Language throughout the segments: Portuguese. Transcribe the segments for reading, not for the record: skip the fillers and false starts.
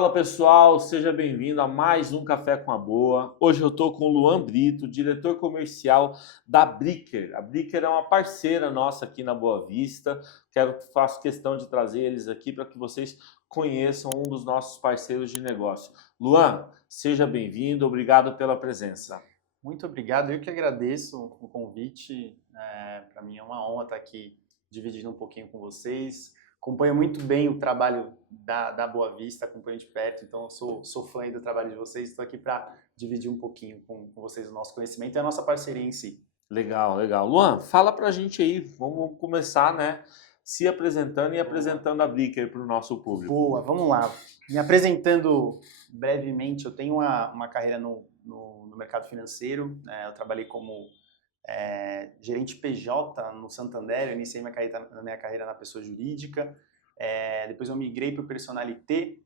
Fala pessoal, seja bem-vindo a mais um Café com a Boa. Hoje eu estou com o Luan Brito, diretor comercial da Bricker. A Bricker é uma parceira nossa aqui na Boa Vista. Faço questão de trazer eles aqui para que vocês conheçam um dos nossos parceiros de negócio. Luan, seja bem-vindo, obrigado pela presença. Muito obrigado, eu que agradeço o convite. Para mim é uma honra estar aqui dividindo um pouquinho com vocês. Acompanho muito bem o trabalho da Boa Vista, acompanho de perto, então eu sou fã aí do trabalho de vocês. Estou aqui para dividir um pouquinho com vocês o nosso conhecimento e a nossa parceria em si. Legal, legal. Luan, fala pra gente aí, vamos começar, né, se apresentando e apresentando a Bricker para o nosso público. Boa, vamos lá. Me apresentando brevemente, eu tenho uma carreira no mercado financeiro. Eu trabalhei como gerente PJ no Santander. Eu iniciei minha carreira na pessoa jurídica. Depois eu migrei para o Personalité.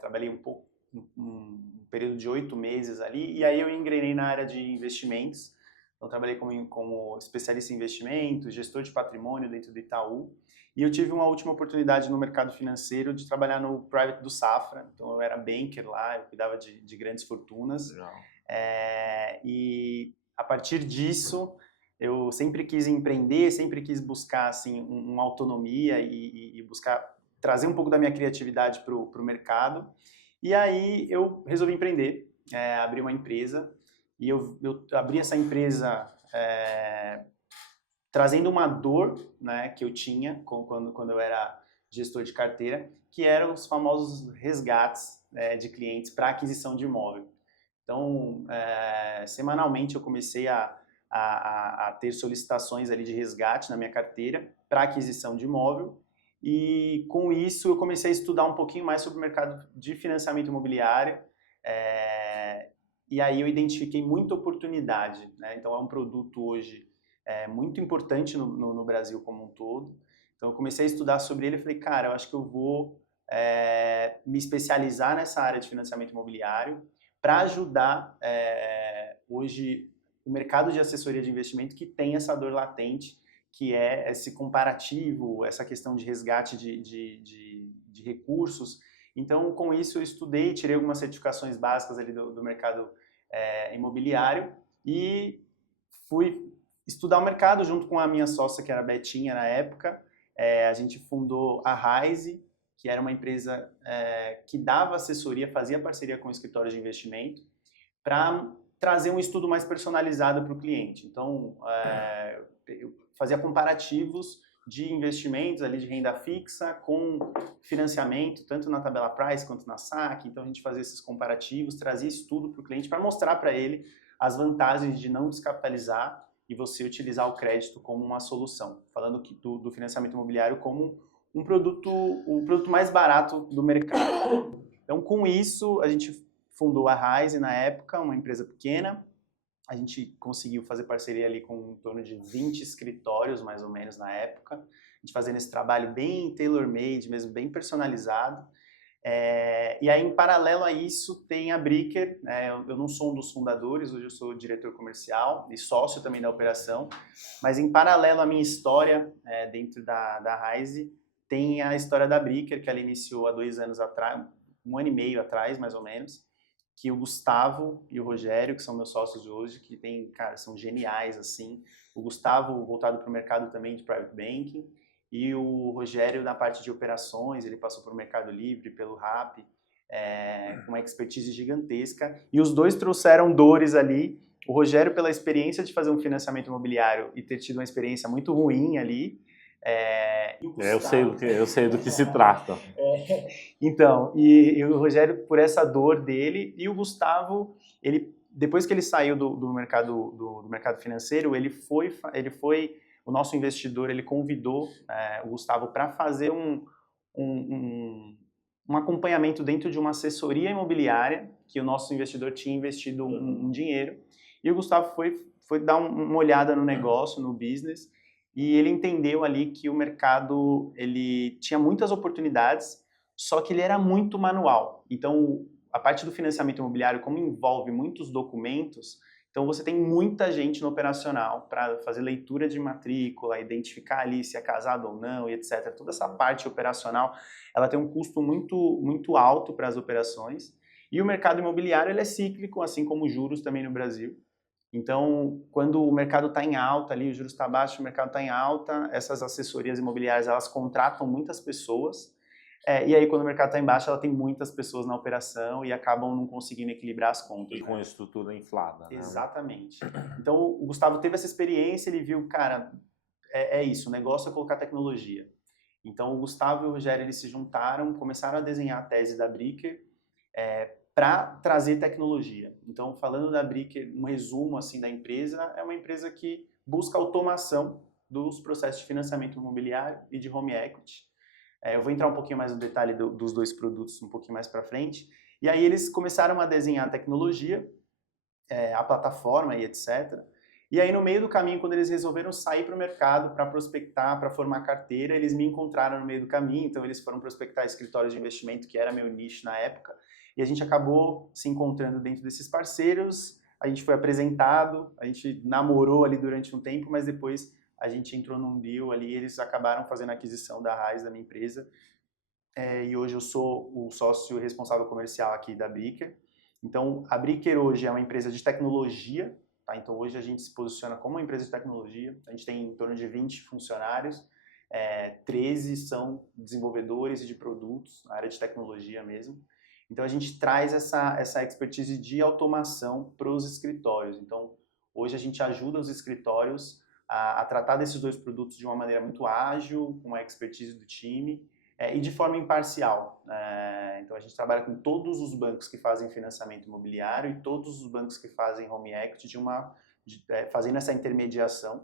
Trabalhei um período de 8 meses ali, e aí eu engrenei na área de investimentos. Então trabalhei como especialista em investimentos, gestor de patrimônio dentro do Itaú. E eu tive uma última oportunidade no mercado financeiro de trabalhar no Private do Safra. Então eu era banker lá, eu cuidava de grandes fortunas. Legal. E a partir disso, eu sempre quis empreender, sempre quis buscar assim, uma autonomia e buscar trazer um pouco da minha criatividade para o mercado. E aí eu resolvi empreender, abri uma empresa, e eu abri essa empresa trazendo uma dor, né, que eu tinha quando eu era gestor de carteira, que eram os famosos resgates de clientes para aquisição de imóvel. Então, semanalmente eu comecei a ter solicitações ali de resgate na minha carteira para aquisição de imóvel, e com isso eu comecei a estudar um pouquinho mais sobre o mercado de financiamento imobiliário, e aí eu identifiquei muita oportunidade, né? Então é um produto hoje muito importante no Brasil como um todo. Então eu comecei a estudar sobre ele e falei, cara, eu acho que eu vou me especializar nessa área de financiamento imobiliário para ajudar hoje o mercado de assessoria de investimento que tem essa dor latente, que é esse comparativo, essa questão de resgate de recursos. Então, com isso, eu estudei, tirei algumas certificações básicas ali do mercado imobiliário e fui estudar o mercado junto com a minha sócia, que era a Betinha na época. A gente fundou a Rise, que era uma empresa que dava assessoria, fazia parceria com escritórios de investimento, para trazer um estudo mais personalizado para o cliente. Então, eu fazia comparativos de investimentos ali de renda fixa com financiamento, tanto na tabela Price quanto na SAC. Então, a gente fazia esses comparativos, trazia estudo para o cliente para mostrar para ele as vantagens de não descapitalizar e você utilizar o crédito como uma solução. Falando do financiamento imobiliário como o produto mais barato do mercado. Então, com isso, a gente fundou a Rise na época, uma empresa pequena. A gente conseguiu fazer parceria ali com em torno de 20 escritórios, mais ou menos, na época. A gente fazendo esse trabalho bem tailor-made, mesmo bem personalizado. E aí, em paralelo a isso, tem a Bricker. Eu não sou um dos fundadores, hoje eu sou diretor comercial e sócio também da operação. Mas, em paralelo à minha história dentro da Rise, tem a história da Bricker, que ela iniciou há 2 anos atrás, 1 ano e meio atrás, mais ou menos, que o Gustavo e o Rogério, que são meus sócios hoje, que são geniais, assim. O Gustavo voltado para o mercado também de private banking, e o Rogério na parte de operações, ele passou pelo Mercado Livre, pelo Rappi, com uma expertise gigantesca. E os dois trouxeram dores ali. O Rogério pela experiência de fazer um financiamento imobiliário e ter tido uma experiência muito ruim ali. Eu sei do que se trata. Então, e o Rogério por essa dor dele, e o Gustavo, depois que ele saiu do mercado financeiro, ele foi o nosso investidor, ele convidou o Gustavo para fazer um acompanhamento dentro de uma assessoria imobiliária, que o nosso investidor tinha investido um dinheiro, e o Gustavo foi dar uma olhada no negócio, no business, e ele entendeu ali que o mercado ele tinha muitas oportunidades, só que ele era muito manual. Então, a parte do financiamento imobiliário, como envolve muitos documentos, Então você tem muita gente no operacional para fazer leitura de matrícula, identificar ali se é casado ou não e etc. Toda essa parte operacional, ela tem um custo muito alto para as operações. E o mercado imobiliário ele é cíclico, assim como os juros também no Brasil. Então, quando o mercado está em alta ali, o juros está baixo, o mercado está em alta, essas assessorias imobiliárias elas contratam muitas pessoas. E aí, quando o mercado está em baixa, ela tem muitas pessoas na operação e acabam não conseguindo equilibrar as contas. E com a estrutura inflada. Exatamente. Então, o Gustavo teve essa experiência, ele viu, cara, é isso, o negócio é colocar tecnologia. Então, o Gustavo e o Rogério, eles se juntaram, começaram a desenhar a tese da Bricker para trazer tecnologia. Então, falando da Bricker, um resumo assim da empresa, é uma empresa que busca automação dos processos de financiamento imobiliário e de home equity. Eu vou entrar um pouquinho mais no detalhe dos dois produtos um pouquinho mais para frente. E aí eles começaram a desenhar a tecnologia, a plataforma e etc. E aí no meio do caminho, quando eles resolveram sair para o mercado para prospectar, para formar carteira, eles me encontraram no meio do caminho, então eles foram prospectar escritórios de investimento, que era meu nicho na época, e a gente acabou se encontrando dentro desses parceiros, a gente foi apresentado, a gente namorou ali durante um tempo, mas depois a gente entrou num deal ali, eles acabaram fazendo a aquisição da Raiz, da minha empresa, e hoje eu sou o sócio responsável comercial aqui da Bricker. Então, a Bricker hoje é uma empresa de tecnologia, tá? Então hoje a gente se posiciona como uma empresa de tecnologia, a gente tem em torno de 20 funcionários, 13 são desenvolvedores de produtos, na área de tecnologia mesmo. Então a gente traz essa expertise de automação para os escritórios. Então, hoje a gente ajuda os escritórios a tratar desses dois produtos de uma maneira muito ágil, com a expertise do time, e de forma imparcial. Então a gente trabalha com todos os bancos que fazem financiamento imobiliário e todos os bancos que fazem home equity, fazendo essa intermediação.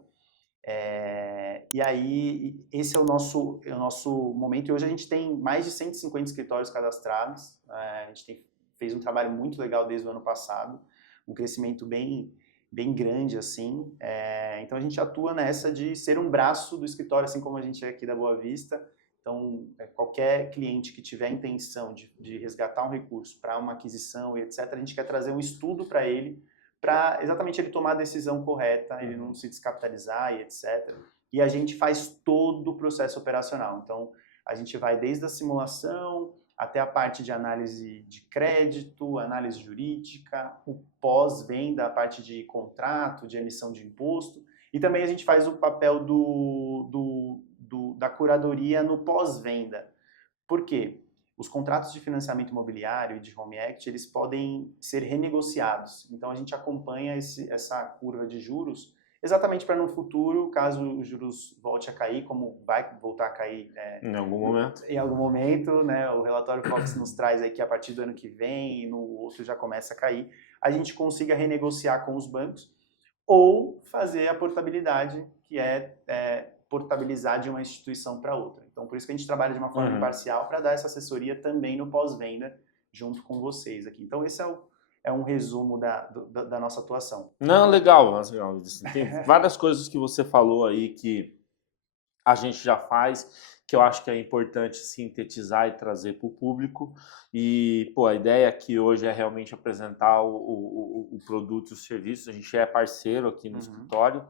E aí esse é o nosso momento. E hoje a gente tem mais de 150 escritórios cadastrados. A gente fez um trabalho muito legal desde o ano passado, um crescimento bem grande assim. Então a gente atua nessa de ser um braço do escritório, assim como a gente é aqui da Boa Vista. Então, qualquer cliente que tiver a intenção de resgatar um recurso para uma aquisição e etc., a gente quer trazer um estudo para ele, para exatamente ele tomar a decisão correta, ele não se descapitalizar e etc. E a gente faz todo o processo operacional. Então, a gente vai desde a simulação até a parte de análise de crédito, análise jurídica, o pós-venda, a parte de contrato, de emissão de imposto. E também a gente faz o papel da curadoria no pós-venda. Por quê? Os contratos de financiamento imobiliário e de home equity, eles podem ser renegociados. Então, a gente acompanha essa curva de juros exatamente para no futuro, caso os juros volte a cair, como vai voltar a cair em algum momento. Em algum momento, né? O relatório Fox nos traz aí que a partir do ano que vem e no outro já começa a cair, a gente consiga renegociar com os bancos ou fazer a portabilidade, que portabilizar de uma instituição para outra. Então, por isso que a gente trabalha de uma forma imparcial para dar essa assessoria também no pós-venda junto com vocês aqui. Então, esse é um resumo da nossa atuação. Não, legal. Tem várias coisas que você falou aí que a gente já faz, que eu acho que é importante sintetizar e trazer para o público. E, a ideia aqui hoje é realmente apresentar o produto e o serviço. A gente é parceiro aqui no escritório.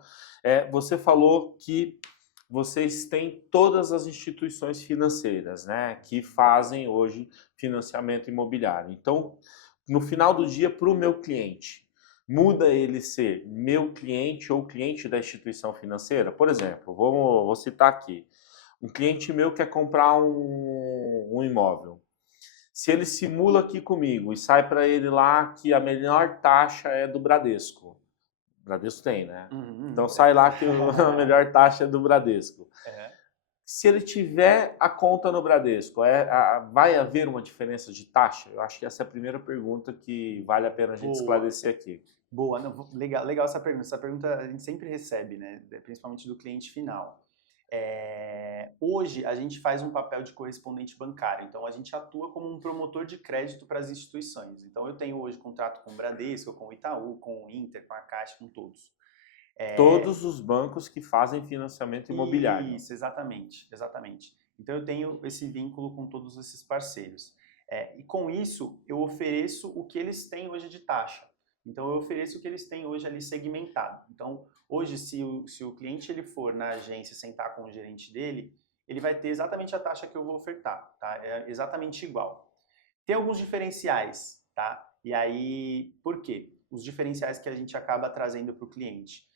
Você falou que vocês têm todas as instituições financeiras, né, que fazem hoje financiamento imobiliário. Então, no final do dia, para o meu cliente, muda ele ser meu cliente ou cliente da instituição financeira? Por exemplo, vou citar aqui, um cliente meu quer comprar um imóvel. Se ele simula aqui comigo e sai para ele lá que a melhor taxa é do Bradesco, o Bradesco tem, né? Então sai lá que a melhor taxa é do Bradesco. Se ele tiver a conta no Bradesco, vai haver uma diferença de taxa? Eu acho que essa é a primeira pergunta que vale a pena a gente esclarecer aqui. Boa, não, legal essa pergunta. Essa pergunta a gente sempre recebe, né? Principalmente do cliente final. Hoje a gente faz um papel de correspondente bancário, então a gente atua como um promotor de crédito para as instituições. Então eu tenho hoje contrato com o Bradesco, com o Itaú, com o Inter, com a Caixa, com todos. Todos os bancos que fazem financiamento imobiliário. Isso, exatamente. Então eu tenho esse vínculo com todos esses parceiros. E com isso eu ofereço o que eles têm hoje de taxa. Então, eu ofereço o que eles têm hoje ali segmentado. Então, hoje, se o cliente ele for na agência sentar com o gerente dele, ele vai ter exatamente a taxa que eu vou ofertar, tá? É exatamente igual. Tem alguns diferenciais, tá? E aí, por quê? Os diferenciais que a gente acaba trazendo para o cliente.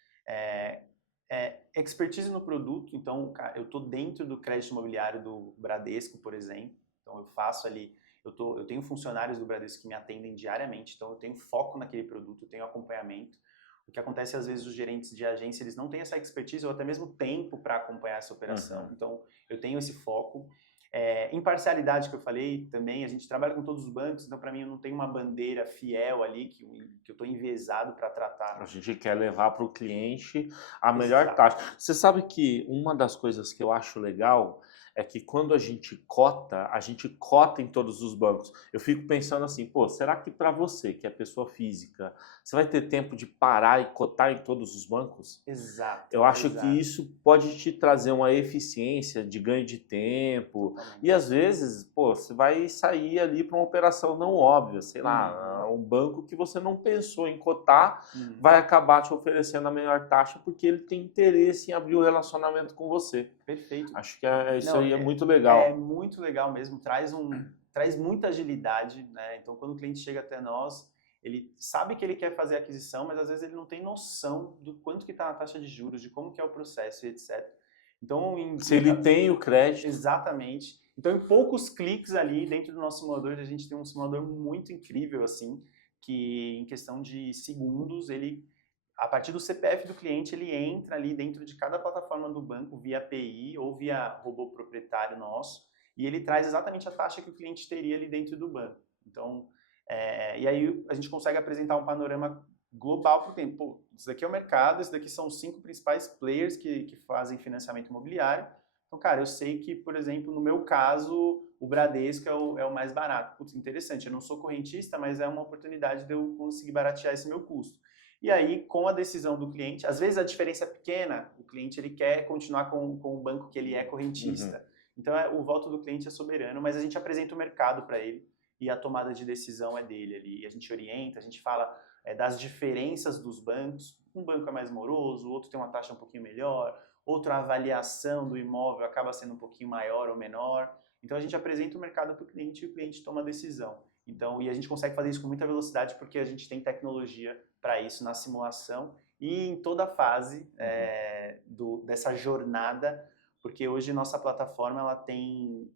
Expertise no produto, então eu estou dentro do crédito imobiliário do Bradesco, por exemplo, então eu faço ali, eu tenho funcionários do Bradesco que me atendem diariamente, então eu tenho foco naquele produto, eu tenho acompanhamento. O que acontece às vezes os gerentes de agência, eles não têm essa expertise ou até mesmo tempo para acompanhar essa operação, então eu tenho esse foco. Imparcialidade que eu falei também, a gente trabalha com todos os bancos, então para mim eu não tenho uma bandeira fiel ali que eu estou enviesado para tratar. A gente quer levar para o cliente a melhor Exato. taxa. Você sabe que uma das coisas que eu acho legal é que quando a gente cota em todos os bancos. Eu fico pensando assim, pô, será que para você, que é pessoa física, você vai ter tempo de parar e cotar em todos os bancos? Exato. Eu acho que exato. isso pode te trazer uma eficiência de ganho de tempo. Totalmente. E às vezes, pô, você vai sair ali para uma operação não óbvia, sei lá, um banco que você não pensou em cotar, vai acabar te oferecendo a melhor taxa porque ele tem interesse em abrir o relacionamento com você. Perfeito. Acho que isso Não, aí é muito legal. É muito legal mesmo, traz muita agilidade, né? Então, quando o cliente chega até nós, ele sabe que ele quer fazer a aquisição, mas às vezes ele não tem noção do quanto que está a taxa de juros, de como que é o processo e etc. Então, Se ele tem o crédito. Exatamente. Então, em poucos cliques ali dentro do nosso simulador, a gente tem um simulador muito incrível, assim, que em questão de segundos, a partir do CPF do cliente, ele entra ali dentro de cada plataforma do banco via API ou via robô proprietário nosso e ele traz exatamente a taxa que o cliente teria ali dentro do banco. Então, e aí a gente consegue apresentar um panorama global para o cliente. Pô, isso daqui é o mercado, isso daqui são os 5 principais players que fazem financiamento imobiliário. Então, cara, eu sei que, por exemplo, no meu caso, o Bradesco é o mais barato. Putz, interessante, eu não sou correntista, mas é uma oportunidade de eu conseguir baratear esse meu custo. E aí, com a decisão do cliente, às vezes a diferença é pequena, o cliente ele quer continuar com o banco que ele é correntista. Então, o voto do cliente é soberano, mas a gente apresenta o mercado para ele e a tomada de decisão é dele ali. E a gente orienta, a gente fala das diferenças dos bancos. Um banco é mais moroso, o outro tem uma taxa um pouquinho melhor, outra avaliação do imóvel acaba sendo um pouquinho maior ou menor. Então, a gente apresenta o mercado para o cliente e o cliente toma a decisão. Então, e a gente consegue fazer isso com muita velocidade porque a gente tem tecnologia para isso na simulação e em toda a fase dessa jornada, porque hoje nossa plataforma ela tem,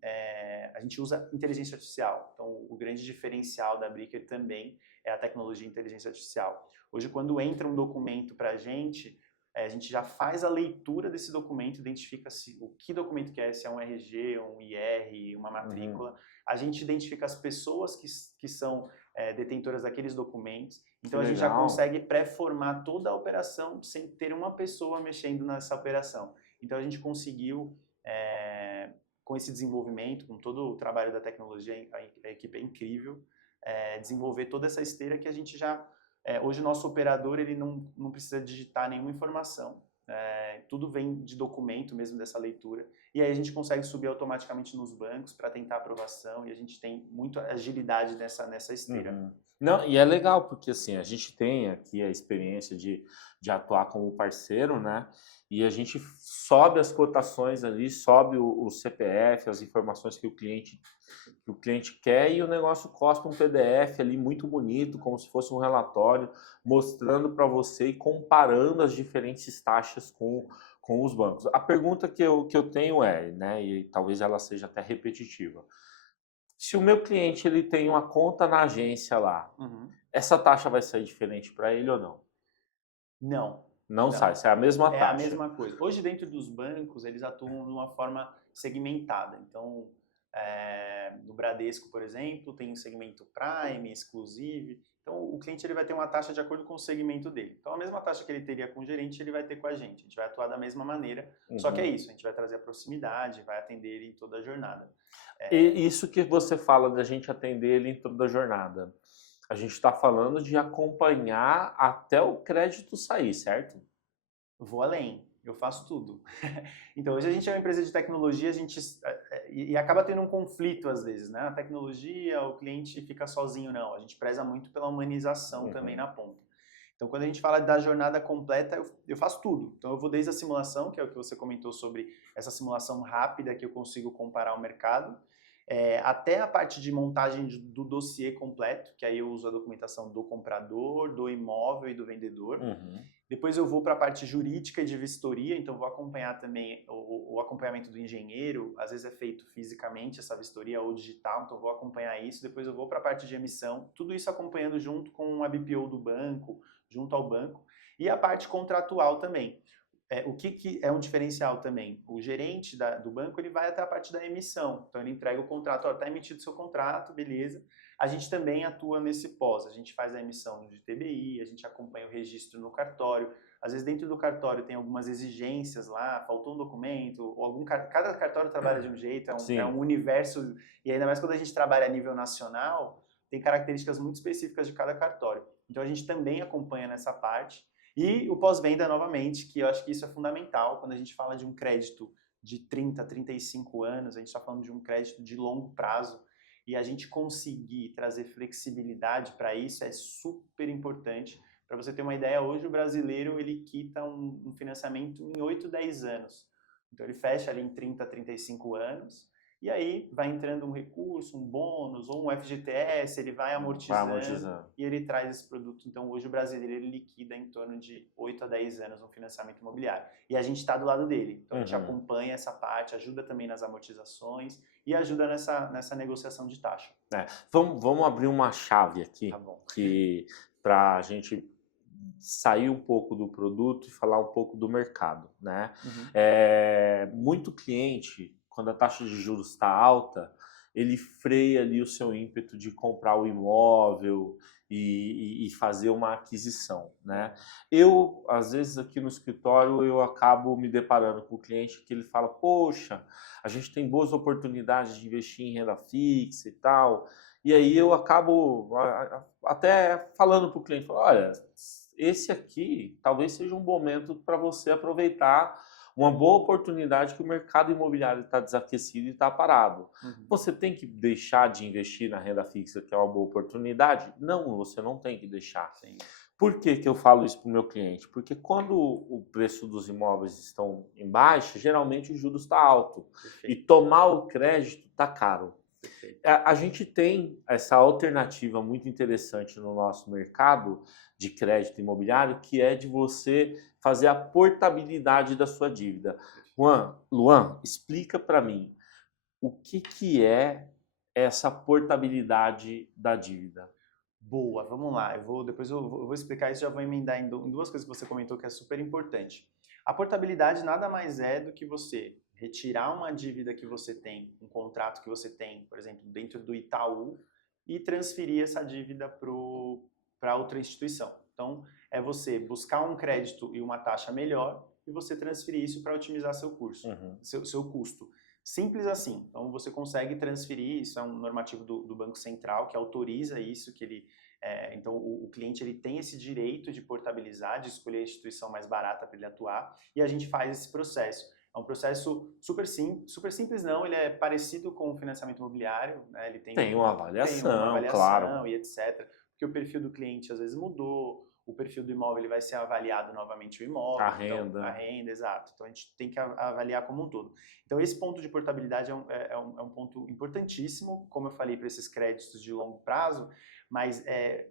a gente usa inteligência artificial. Então, o grande diferencial da Bricker também é a tecnologia de inteligência artificial. Hoje, quando entra um documento para a gente já faz a leitura desse documento, identifica o que documento que é, se é um RG, um IR, uma matrícula. A gente identifica as pessoas que são detentoras daqueles documentos. Então, a gente já consegue pré-formar toda a operação sem ter uma pessoa mexendo nessa operação. Então, a gente conseguiu, com esse desenvolvimento, com todo o trabalho da tecnologia, a equipe é incrível, desenvolver toda essa esteira que a gente já... hoje o nosso operador ele não precisa digitar nenhuma informação, tudo vem de documento mesmo dessa leitura, e aí a gente consegue subir automaticamente nos bancos para tentar aprovação e a gente tem muita agilidade nessa esteira. Não, e é legal porque assim, a gente tem aqui a experiência de atuar como parceiro, né? E a gente sobe as cotações ali, sobe o CPF, as informações que o cliente quer e o negócio costa um PDF ali muito bonito, como se fosse um relatório, mostrando para você e comparando as diferentes taxas com os bancos. A pergunta que eu tenho né, e talvez ela seja até repetitiva, se o meu cliente ele tem uma conta na agência lá, essa taxa vai sair diferente para ele ou não? Não sai, é a mesma taxa. É a mesma coisa. Hoje, dentro dos bancos, eles atuam de uma forma segmentada. Então, no Bradesco, por exemplo, tem um segmento Prime, Exclusive. Então, o cliente ele vai ter uma taxa de acordo com o segmento dele. Então, a mesma taxa que ele teria com o gerente, ele vai ter com a gente. A gente vai atuar da mesma maneira. Só que é isso, a gente vai trazer a proximidade, vai atender ele em toda a jornada. E isso que você fala da gente atender ele em toda a jornada, a gente está falando de acompanhar até o crédito sair, certo? Vou além, eu faço tudo. Então, hoje a gente é uma empresa de tecnologia, e acaba tendo um conflito às vezes, né? A tecnologia, o cliente fica sozinho, não. A gente preza muito pela humanização também na ponta. Então, quando a gente fala da jornada completa, eu faço tudo. Então, eu vou desde a simulação, que é o que você comentou sobre essa simulação rápida que eu consigo comparar o mercado, até a parte de montagem do dossiê completo, que aí eu uso a documentação do comprador, do imóvel e do vendedor. Depois eu vou para a parte jurídica e de vistoria, então vou acompanhar também o acompanhamento do engenheiro, às vezes é feito fisicamente essa vistoria ou digital, então vou acompanhar isso. Depois eu vou para a parte de emissão, tudo isso acompanhando junto com a BPO do banco, junto ao banco, e a parte contratual também. O que é um diferencial também? O gerente do banco ele vai até a parte da emissão, então ele entrega o contrato, está emitido o seu contrato, beleza. A gente também atua nesse pós, a gente faz a emissão de TBI, a gente acompanha o registro no cartório, às vezes dentro do cartório tem algumas exigências lá, faltou um documento, ou cada cartório trabalha de um jeito, é um universo, e ainda mais quando a gente trabalha a nível nacional, tem características muito específicas de cada cartório. Então a gente também acompanha nessa parte. E o pós-venda, novamente, que eu acho que isso é fundamental, quando a gente fala de um crédito de 30, 35 anos, a gente está falando de um crédito de longo prazo, e a gente conseguir trazer flexibilidade para isso é super importante. Para você ter uma ideia, hoje o brasileiro ele quita um financiamento em 8, 10 anos. Então ele fecha ali em 30, 35 anos, e aí vai entrando um recurso, um bônus ou um FGTS, ele vai amortizando e ele traz esse produto. Então hoje o brasileiro ele liquida em torno de 8 a 10 anos um financiamento imobiliário. E a gente está do lado dele. Então a gente acompanha essa parte, ajuda também nas amortizações e ajuda nessa negociação de taxa. Vamos abrir uma chave aqui, tá bom, para a gente sair um pouco do produto e falar um pouco do mercado, né? Muito cliente, quando a taxa de juros está alta, ele freia ali o seu ímpeto de comprar o imóvel e fazer uma aquisição, né? Eu, às vezes, aqui no escritório, eu acabo me deparando com o cliente que ele fala, poxa, a gente tem boas oportunidades de investir em renda fixa e tal, e aí eu acabo até falando para o cliente, olha, esse aqui talvez seja um bom momento para você aproveitar uma boa oportunidade que o mercado imobiliário está desaquecido e está parado. Você tem que deixar de investir na renda fixa, que é uma boa oportunidade? Não, você não tem que deixar. Sim. Por que eu falo isso para o meu cliente? Porque quando o preço dos imóveis estão em baixa, geralmente o juros está alto. Perfeito. E tomar o crédito está caro. Perfeito. A gente tem essa alternativa muito interessante no nosso mercado de crédito imobiliário, que é de você fazer a portabilidade da sua dívida. Luan, explica para mim o que é essa portabilidade da dívida. Boa, vamos lá. Depois eu vou explicar isso, já vou emendar em duas coisas que você comentou que é super importante. A portabilidade nada mais é do que você retirar uma dívida que você tem, um contrato que você tem, por exemplo, dentro do Itaú, e transferir essa dívida para outra instituição. Então, é você buscar um crédito e uma taxa melhor e você transferir isso para otimizar seu seu custo. Simples assim. Então, você consegue transferir, isso é um normativo do Banco Central que autoriza isso, então o cliente ele tem esse direito de portabilizar, de escolher a instituição mais barata para ele atuar, e a gente faz esse processo. É um processo super simples não, ele é parecido com o financiamento imobiliário, né? Ele tem uma avaliação, claro, e etc. Porque o perfil do cliente às vezes mudou, o perfil do imóvel ele vai ser avaliado novamente o imóvel. A renda, exato. Então a gente tem que avaliar como um todo. Então esse ponto de portabilidade é um ponto importantíssimo, como eu falei, para esses créditos de longo prazo, mas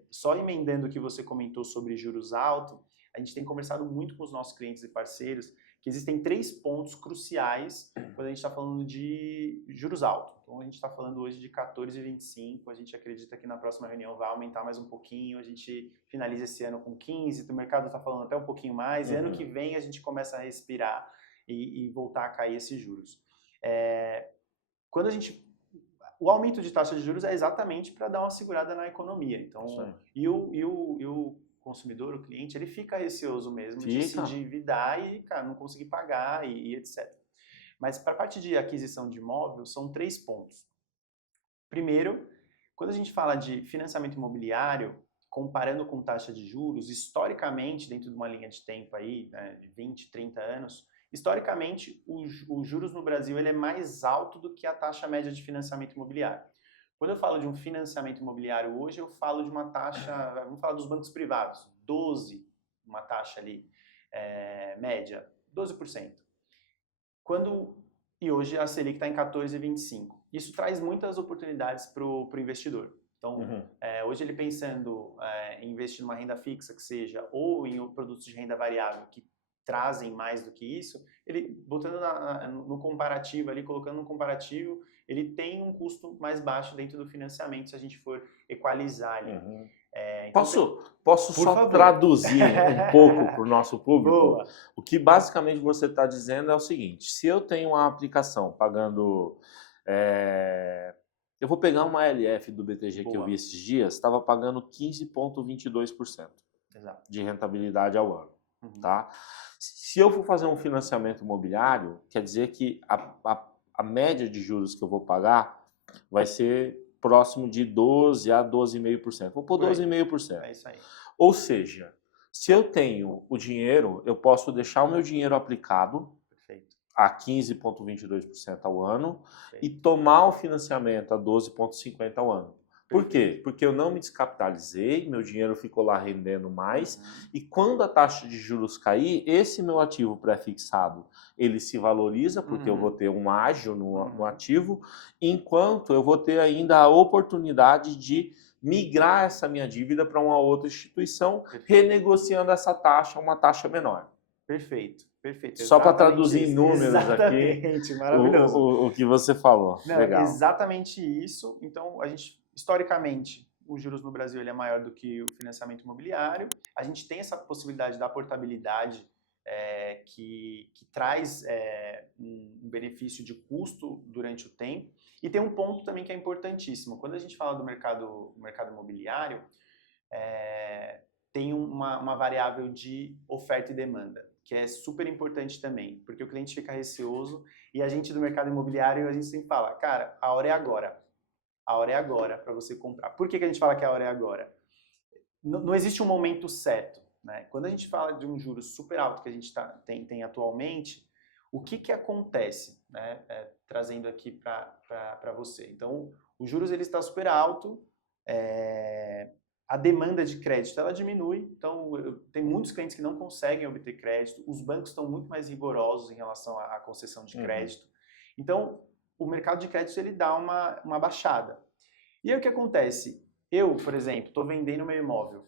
só emendando o que você comentou sobre juros altos, a gente tem conversado muito com os nossos clientes e parceiros que existem 3 pontos cruciais quando a gente está falando de juros altos. Então, a gente está falando hoje de 14,25, a gente acredita que na próxima reunião vai aumentar mais um pouquinho, a gente finaliza esse ano com 15, o mercado está falando até um pouquinho mais, e ano que vem a gente começa a respirar e voltar a cair esses juros. O aumento de taxa de juros é exatamente para dar uma segurada na economia. Então, e o consumidor, o cliente, ele fica receoso mesmo de se endividar e, cara, não conseguir pagar e etc. Mas para a parte de aquisição de imóvel, são 3 pontos. Primeiro, quando a gente fala de financiamento imobiliário, comparando com taxa de juros, historicamente, dentro de uma linha de tempo aí, né, de 20, 30 anos, historicamente, os juros no Brasil ele é mais alto do que a taxa média de financiamento imobiliário. Quando eu falo de um financiamento imobiliário hoje, eu falo de uma taxa, vamos falar dos bancos privados, 12, uma taxa ali média, 12%. E hoje a Selic está em 14,25. Isso traz muitas oportunidades para o investidor. Então, hoje ele pensando em investir numa renda fixa que seja, ou em produtos de renda variável que trazem mais do que isso, ele botando no comparativo ali, colocando no comparativo, ele tem um custo mais baixo dentro do financiamento se a gente for equalizar ali. Então, posso só favor. Traduzir um pouco para o nosso público? Boa. O que basicamente você está dizendo é o seguinte: se eu tenho uma aplicação pagando... eu vou pegar uma LF do BTG que eu vi esses dias, estava pagando 15,22% de rentabilidade ao ano. Tá? Se eu for fazer um financiamento imobiliário, quer dizer que a média de juros que eu vou pagar vai ser próximo de 12 a 12,5%. Vou pôr 12,5%. É isso aí. Ou seja, se eu tenho o dinheiro, eu posso deixar o meu dinheiro aplicado a 15,22% ao ano e tomar o financiamento a 12,50% ao ano. Por quê? Porque eu não me descapitalizei, meu dinheiro ficou lá rendendo mais, e quando a taxa de juros cair, esse meu ativo pré-fixado, ele se valoriza, porque eu vou ter um ágio no ativo, enquanto eu vou ter ainda a oportunidade de migrar essa minha dívida para uma outra instituição, renegociando essa taxa a uma taxa menor. Perfeito. Perfeito. Só para traduzir em números aqui, maravilhoso. O que você falou. Não, legal. Exatamente isso. Então, historicamente, os juros no Brasil ele é maior do que o financiamento imobiliário. A gente tem essa possibilidade da portabilidade que traz um benefício de custo durante o tempo. E tem um ponto também que é importantíssimo. Quando a gente fala do mercado imobiliário, tem uma variável de oferta e demanda, que é super importante também, porque o cliente fica receoso e a gente do mercado imobiliário, a gente sempre fala, cara, a hora é agora. A hora é agora para você comprar. Por que a gente fala que a hora é agora? Não existe um momento certo, né? Quando a gente fala de um juros super alto que a gente tem atualmente, o que acontece, né? Trazendo aqui para você. Então, o juros ele está super alto, a demanda de crédito ela diminui, então tem muitos clientes que não conseguem obter crédito, os bancos estão muito mais rigorosos em relação à concessão de crédito. Então, o mercado de crédito ele dá uma baixada. E aí o que acontece? Eu, por exemplo, estou vendendo meu imóvel,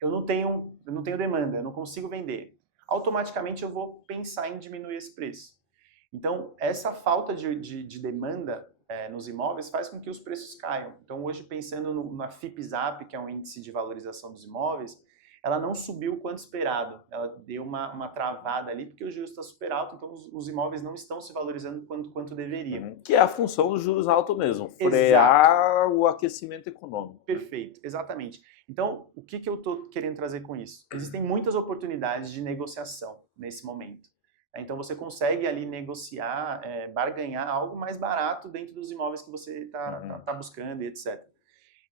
eu não tenho demanda, eu não consigo vender. Automaticamente eu vou pensar em diminuir esse preço. Então, essa falta de demanda nos imóveis faz com que os preços caiam. Então, hoje, pensando na FIPZAP, que é um índice de valorização dos imóveis, ela não subiu quanto esperado. Ela deu uma travada ali, porque o juros está super alto, então os imóveis não estão se valorizando quanto deveriam. Que é a função dos juros altos mesmo, frear o aquecimento econômico. Perfeito, exatamente. Então, o que eu estou querendo trazer com isso? Existem muitas oportunidades de negociação nesse momento. Então, você consegue ali negociar, barganhar algo mais barato dentro dos imóveis que você tá buscando e etc.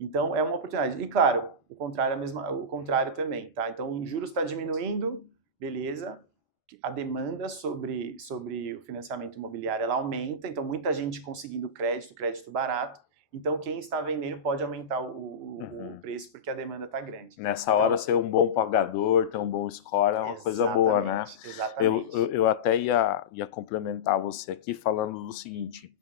Então, é uma oportunidade. E, claro, o contrário também, tá? Então, o juros está diminuindo, beleza. A demanda sobre o financiamento imobiliário, ela aumenta. Então, muita gente conseguindo crédito barato. Então, quem está vendendo pode aumentar o preço porque a demanda está grande. Nessa hora, ser um bom pagador, ter um bom score é uma coisa boa, né? Exatamente. Eu até ia complementar você aqui falando do seguinte.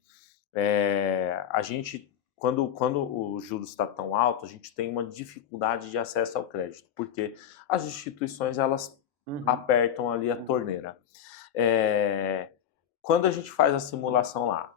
A gente, quando o juros está tão alto, a gente tem uma dificuldade de acesso ao crédito, porque as instituições, elas apertam ali a torneira. Quando a gente faz a simulação lá,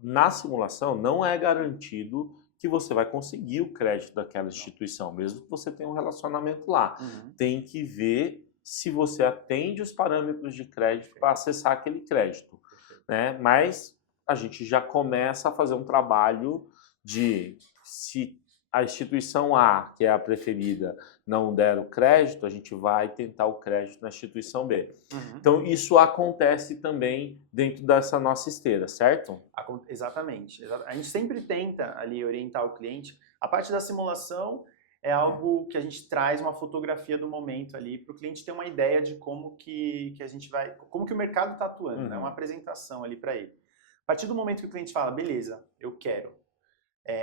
na simulação não é garantido que você vai conseguir o crédito daquela instituição, mesmo que você tenha um relacionamento lá. Tem que ver se você atende os parâmetros de crédito para acessar aquele crédito, né? Mas a gente já começa a fazer um trabalho de, se a instituição A, que é a preferida, não der o crédito, a gente vai tentar o crédito na instituição B. Então, isso acontece também dentro dessa nossa esteira, certo? Exatamente. A gente sempre tenta ali orientar o cliente. A parte da simulação é algo que a gente traz uma fotografia do momento ali para o cliente ter uma ideia de como que a gente vai, como que o mercado está atuando, né? Uma apresentação ali para ele. A partir do momento que o cliente fala, beleza, eu quero,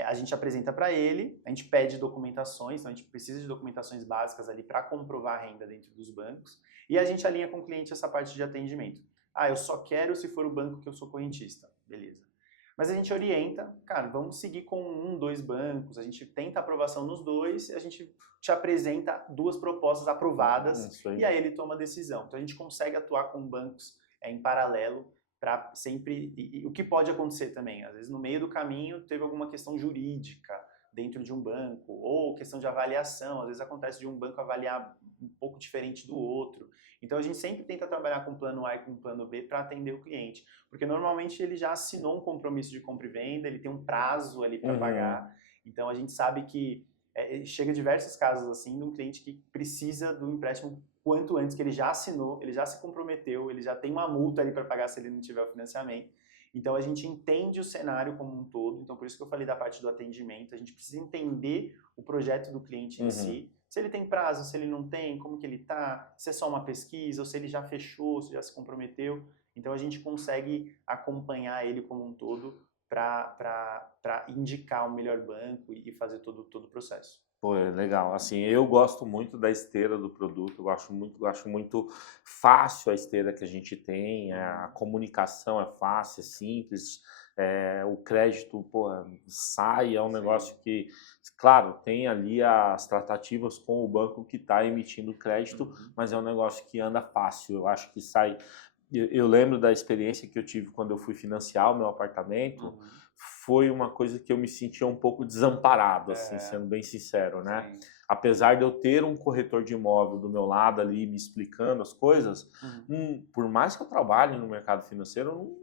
a gente apresenta para ele, a gente pede documentações, então a gente precisa de documentações básicas ali para comprovar a renda dentro dos bancos, e a gente alinha com o cliente essa parte de atendimento. Ah, eu só quero se for o banco que eu sou correntista, beleza. Mas a gente orienta, cara, vamos seguir com 1, 2 bancos, a gente tenta aprovação nos 2, a gente te apresenta 2 propostas aprovadas e aí ele toma a decisão. Então a gente consegue atuar com bancos em paralelo para sempre... E o que pode acontecer também? Às vezes no meio do caminho teve alguma questão jurídica dentro de um banco ou questão de avaliação, às vezes acontece de um banco avaliar um pouco diferente do outro. Então a gente sempre tenta trabalhar com plano A e com plano B para atender o cliente, porque normalmente ele já assinou um compromisso de compra e venda, ele tem um prazo ali para pagar, então a gente sabe que chega diversos casos assim de um cliente que precisa do empréstimo quanto antes, que ele já assinou, ele já se comprometeu, ele já tem uma multa ali para pagar se ele não tiver o financiamento. Então a gente entende o cenário como um todo, então por isso que eu falei da parte do atendimento, a gente precisa entender o projeto do cliente em si, se ele tem prazo, se ele não tem, como que ele está, se é só uma pesquisa, ou se ele já fechou, se já se comprometeu. Então a gente consegue acompanhar ele como um todo para indicar o melhor banco e fazer todo o processo. Pô, é legal. Assim, eu gosto muito da esteira do produto, eu acho muito fácil a esteira que a gente tem, a comunicação é fácil, é simples, o crédito, pô, sai, é um negócio que, claro, tem ali as tratativas com o banco que está emitindo o crédito, mas é um negócio que anda fácil, eu acho que sai... Eu lembro da experiência que eu tive quando eu fui financiar o meu apartamento, foi uma coisa que eu me sentia um pouco desamparado, assim, sendo bem sincero, né? Sim. Apesar de eu ter um corretor de imóvel do meu lado ali me explicando as coisas, por mais que eu trabalhe no mercado financeiro,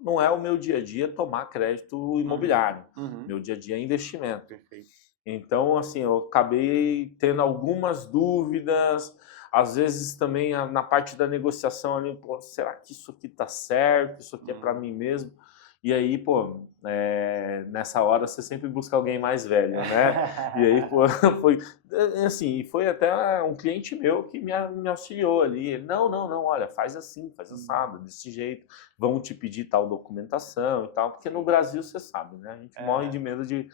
não é o meu dia a dia tomar crédito imobiliário. Meu dia a dia é investimento. Perfeito. Então, assim, eu acabei tendo algumas dúvidas, às vezes também na parte da negociação ali, pô, será que isso aqui tá certo? Isso aqui é para mim mesmo? E aí, pô, nessa hora você sempre busca alguém mais velho, né? E aí, pô, foi assim, foi até um cliente meu que me auxiliou ali. Ele, não, olha, faz assim, faz assado, desse jeito, vão te pedir tal documentação e tal, porque no Brasil você sabe, né? A gente morre de medo de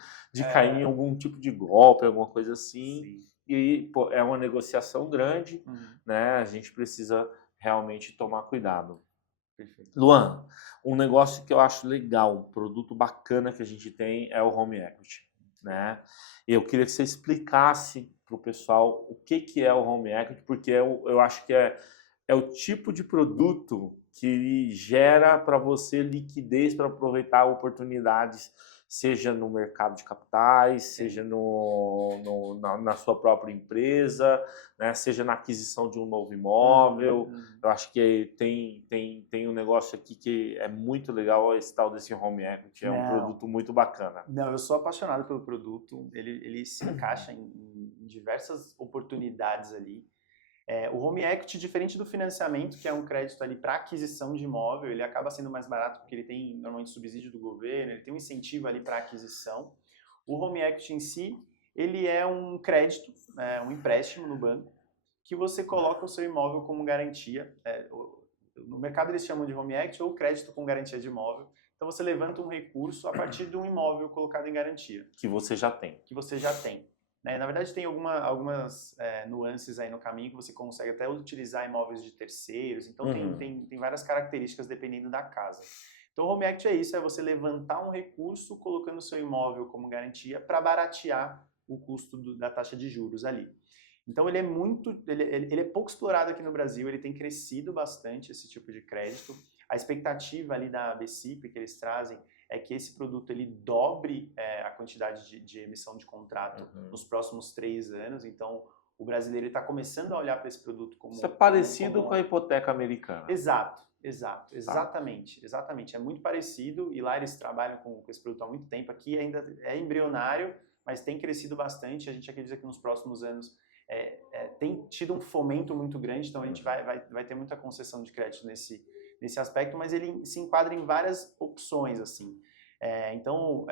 cair em algum tipo de golpe, alguma coisa assim. Sim. E aí, pô, é uma negociação grande, né? A gente precisa realmente tomar cuidado. Perfeito. Luan, um negócio que eu acho legal, um produto bacana que a gente tem é o Home Equity, né? Eu queria que você explicasse para o pessoal o que é o Home Equity, porque eu acho que é o tipo de produto que gera para você liquidez para aproveitar oportunidades, seja no mercado de capitais, seja na sua própria empresa, né? Seja na aquisição de um novo imóvel. Eu acho que tem um negócio aqui que é muito legal, esse tal desse Home Equity, é um produto muito bacana. Não, eu sou apaixonado pelo produto, ele se encaixa em diversas oportunidades ali. O Home Equity, diferente do financiamento, que é um crédito ali para aquisição de imóvel, ele acaba sendo mais barato porque ele tem normalmente subsídio do governo, ele tem um incentivo ali para aquisição. O Home Equity em si, ele é um crédito, um empréstimo no banco, que você coloca o seu imóvel como garantia. No mercado eles chamam de Home Equity ou crédito com garantia de imóvel. Então você levanta um recurso a partir de um imóvel colocado em garantia. Que você já tem. Que você já tem. Na verdade, tem algumas nuances aí no caminho que você consegue até utilizar imóveis de terceiros. Então, tem várias características dependendo da casa. Então, o Home Equity é isso, é você levantar um recurso colocando o seu imóvel como garantia para baratear o custo da taxa de juros ali. Então, ele é pouco explorado aqui no Brasil, ele tem crescido bastante esse tipo de crédito. A expectativa ali da BCIP que eles trazem é que esse produto ele dobre a quantidade de emissão de contrato nos próximos 3 anos. Então, o brasileiro está começando a olhar para esse produto como... Isso é parecido com a hipoteca americana. Exatamente. É muito parecido e lá eles trabalham com esse produto há muito tempo. Aqui ainda é embrionário, mas tem crescido bastante. A gente acredita que nos próximos anos tem tido um fomento muito grande, então a gente vai ter muita concessão de crédito nesse aspecto, mas ele se enquadra em várias opções, assim. Então,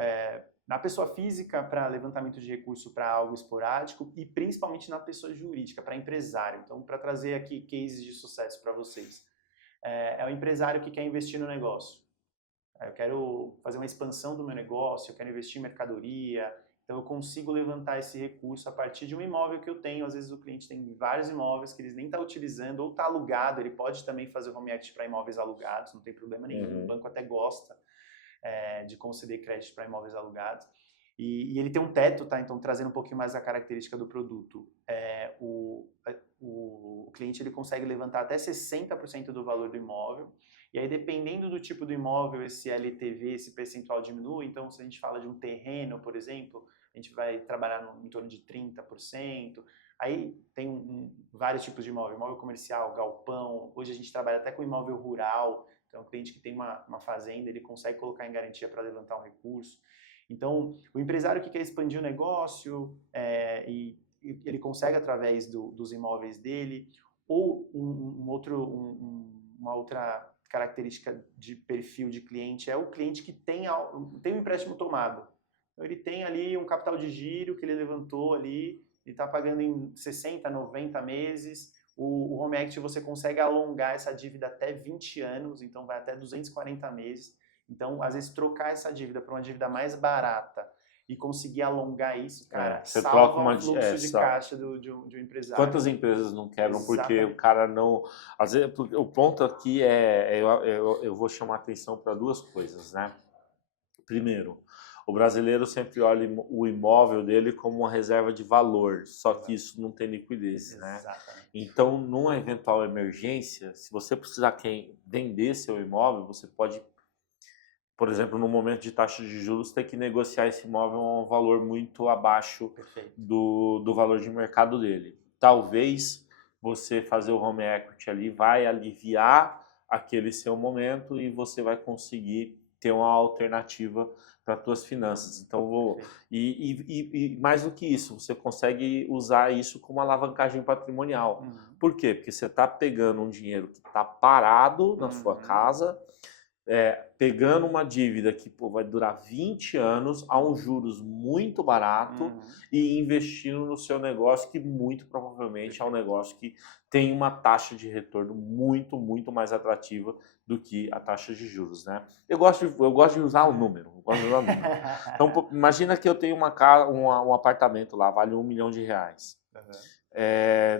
na pessoa física, para levantamento de recurso para algo esporádico e principalmente na pessoa jurídica, para empresário. Então, para trazer aqui cases de sucesso para vocês. É o empresário que quer investir no negócio. eu quero fazer uma expansão do meu negócio, eu quero investir em mercadoria, então eu consigo levantar esse recurso a partir de um imóvel que eu tenho. Às vezes o cliente tem vários imóveis que eles nem estão utilizando ou está alugado, ele pode também fazer o home equity para imóveis alugados, não tem problema nenhum, o banco até gosta de conceder crédito para imóveis alugados. E ele tem um teto, tá? Então, trazendo um pouquinho mais a característica do produto, o cliente ele consegue levantar até 60% do valor do imóvel, e aí dependendo do tipo do imóvel, esse LTV, esse percentual diminui. Então, se a gente fala de um terreno, por exemplo, a gente vai trabalhar em torno de 30%. Aí tem vários tipos de imóvel comercial, galpão, hoje a gente trabalha até com imóvel rural. Então, o cliente que tem uma fazenda, ele consegue colocar em garantia para levantar um recurso. Então, o empresário que quer expandir o negócio e ele consegue através dos imóveis dele, ou uma outra característica de perfil de cliente é o cliente que tem um empréstimo tomado. Então, ele tem ali um capital de giro que ele levantou ali, ele está pagando em 60, 90 meses. O Home Equity você consegue alongar essa dívida até 20 anos, então vai até 240 meses. Então, às vezes, trocar essa dívida para uma dívida mais barata e conseguir alongar isso, cara, Você troca salva o fluxo de caixa de um empresário. Quantas empresas não quebram porque Exatamente. o cara não... Às vezes, o ponto aqui eu vou chamar atenção para duas coisas, né? Primeiro, o brasileiro sempre olha o imóvel dele como uma reserva de valor, só que isso não tem liquidez, né? Exatamente. Então, numa eventual emergência, se você precisar vender seu imóvel, você pode, por exemplo, no momento de taxa de juros, ter que negociar esse imóvel a um valor muito abaixo do valor de mercado dele. Talvez você fazer o home equity ali vai aliviar aquele seu momento e você vai conseguir ter uma alternativa para as suas finanças. Então, e mais do que isso, você consegue usar isso como alavancagem patrimonial. Por quê? Porque você está pegando um dinheiro que está parado na sua casa, pegando uma dívida que vai durar 20 anos a um juros muito barato e investindo no seu negócio, que muito provavelmente é um negócio que tem uma taxa de retorno muito, muito mais atrativa do que a taxa de juros, né? Eu gosto de usar o número. Então, imagina que eu tenho um apartamento lá, vale R$1 milhão.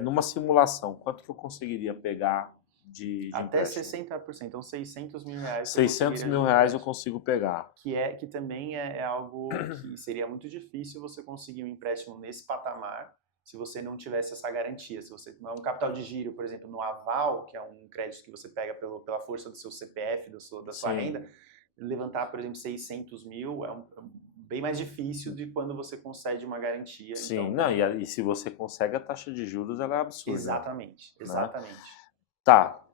Numa simulação, quanto que eu conseguiria pegar de até empréstimo? 60%, então R$600 mil. R$600 mil eu consigo pegar. Que também é algo que seria muito difícil você conseguir um empréstimo nesse patamar se você não tivesse essa garantia. Se você um capital de giro, por exemplo, no aval, que é um crédito que você pega pela força do seu CPF, da sua renda, levantar, por exemplo, 600 mil é bem mais difícil de quando você concede uma garantia. Sim, então... não, e se você consegue, a taxa de juros ela é absurda. Exatamente, né? exatamente. Tá,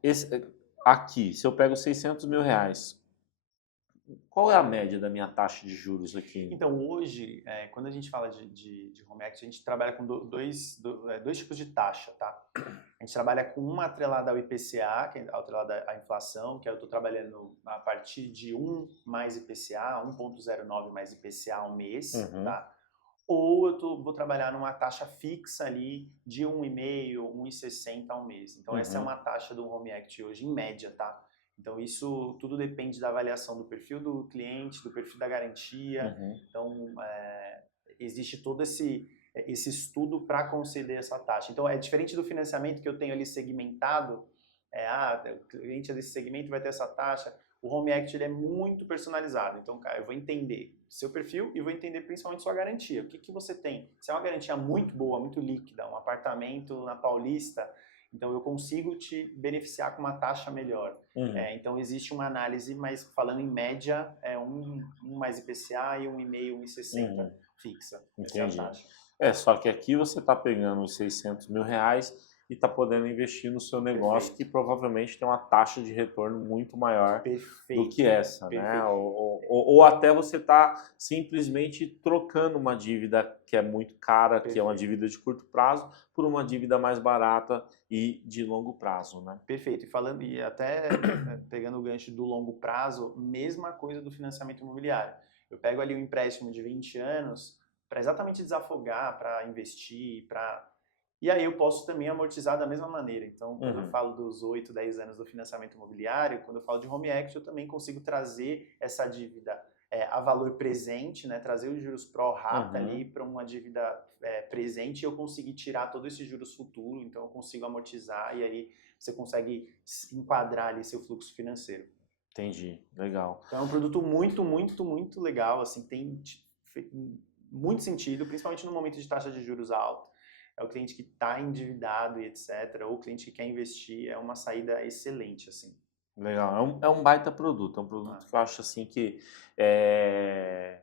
aqui, se eu pego R$600 mil, qual é a média da minha taxa de juros aqui? Então, hoje, quando a gente fala de home equity, a gente trabalha com dois tipos de taxa, tá? A gente trabalha com uma atrelada ao IPCA, que é atrelada à inflação, que eu estou trabalhando a partir de 1 mais IPCA, 1,09 mais IPCA ao mês, tá? Ou eu vou trabalhar numa taxa fixa ali de 1,5, 1,60 ao mês. Então, essa é uma taxa do home equity hoje, em média, tá? Então, isso tudo depende da avaliação do perfil do cliente, do perfil da garantia. Então, existe todo esse estudo para conceder essa taxa. Então, é diferente do financiamento que eu tenho ali segmentado. O cliente desse segmento vai ter essa taxa. O home equity ele é muito personalizado. Então, cara, eu vou entender seu perfil e vou entender principalmente sua garantia. O que você tem? Se é uma garantia muito boa, muito líquida, um apartamento na Paulista, então eu consigo te beneficiar com uma taxa melhor. Então existe uma análise, mas falando em média, é 1 mais IPCA e 1,5, 1,60 fixa. Entendi. Essa é a taxa. Só que aqui você está pegando os R$600 mil e está podendo investir no seu negócio, que provavelmente tem uma taxa de retorno muito maior do que essa, né? Ou até você está simplesmente trocando uma dívida que é muito cara, que é uma dívida de curto prazo, por uma dívida mais barata e de longo prazo, né? Perfeito. E até pegando o gancho do longo prazo, mesma coisa do financiamento imobiliário. Eu pego ali um empréstimo de 20 anos para exatamente desafogar, para investir, E aí eu posso também amortizar da mesma maneira. Então, quando eu Uhum. falo dos 8, 10 anos do financiamento imobiliário, quando eu falo de home equity, eu também consigo trazer essa dívida a valor presente, né? Trazer os juros pró rata ali Uhum. para uma dívida presente e eu conseguir tirar todos esses juros futuro, então eu consigo amortizar e aí você consegue enquadrar ali seu fluxo financeiro. Entendi, legal. Então é um produto muito, muito, muito legal, assim, tem muito sentido, principalmente no momento de taxa de juros alta. É o cliente que está endividado e etc. Ou o cliente que quer investir, é uma saída excelente, assim. Legal. É um baita produto. É um produto Ah, que eu acho assim que é,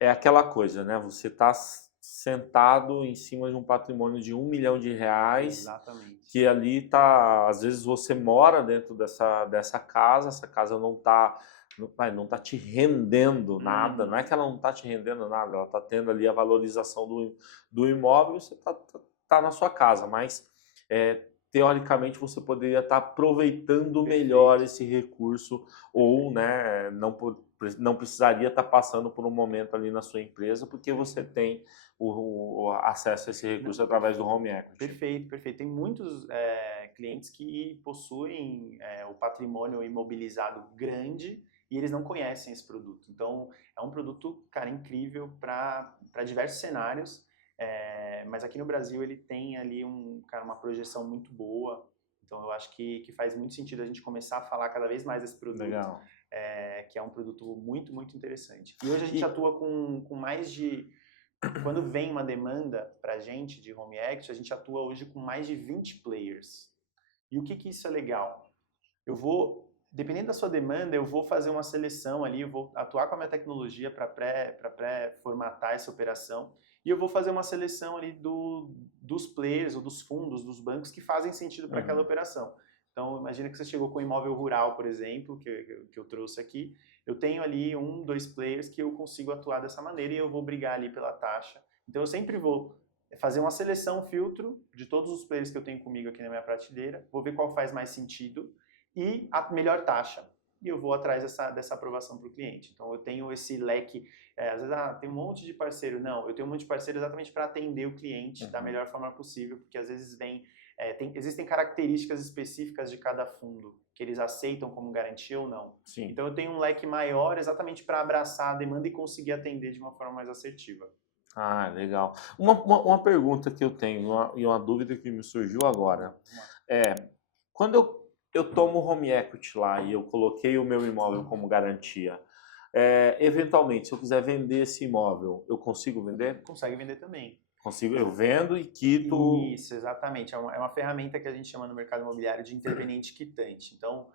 é aquela coisa, né? Você está sentado em cima de um patrimônio de R$ 1 milhão, exatamente. que ali tá, às vezes você mora dentro dessa casa, essa casa não tá te rendendo nada, não é que ela não está te rendendo nada, ela está tendo ali a valorização do imóvel, você tá na sua casa, mas teoricamente você poderia estar aproveitando melhor Perfeito. esse recurso ou, né, não precisaria estar passando por um momento ali na sua empresa porque você tem o acesso a esse Não, recurso através do home equity. perfeito, perfeito. Tem muitos clientes que possuem o patrimônio imobilizado grande e eles não conhecem esse produto. Então, é um produto, cara, incrível para diversos cenários, mas aqui no Brasil ele tem ali cara, uma projeção muito boa. Então, eu acho que faz muito sentido a gente começar a falar cada vez mais desse produto, Legal. que é um produto muito, muito interessante. E hoje a gente E atua com mais de quando vem uma demanda para a gente de home equity, a gente atua hoje com mais de 20 players. E o que isso é legal? Eu vou, dependendo da sua demanda, eu vou fazer uma seleção ali, eu vou atuar com a minha tecnologia para pré-formatar essa operação e eu vou fazer uma seleção ali dos players ou dos fundos, dos bancos que fazem sentido para aquela uhum, operação. Então, imagina que você chegou com um imóvel rural, por exemplo, que eu trouxe aqui. Eu tenho ali dois players que eu consigo atuar dessa maneira e eu vou brigar ali pela taxa. Então, eu sempre vou fazer uma seleção, um filtro de todos os players que eu tenho comigo aqui na minha prateleira, vou ver qual faz mais sentido e a melhor taxa. E eu vou atrás dessa aprovação para o cliente. Então, eu tenho esse leque. Às vezes, tem um monte de parceiro. Não, eu tenho um monte de parceiro exatamente para atender o cliente da uhum. melhor forma possível, porque às vezes existem características específicas de cada fundo que eles aceitam como garantia ou não. Sim. Então, eu tenho um leque maior exatamente para abraçar a demanda e conseguir atender de uma forma mais assertiva. Ah, legal. Uma pergunta que eu tenho e uma dúvida que me surgiu agora. Vamos lá. Quando eu tomo home equity lá e eu coloquei o meu imóvel como garantia, eventualmente, se eu quiser vender esse imóvel, eu consigo vender? Consegue vender também. Consigo, eu vendo e quito. Isso, exatamente. É uma ferramenta que a gente chama no mercado imobiliário de interveniente quitante. Então,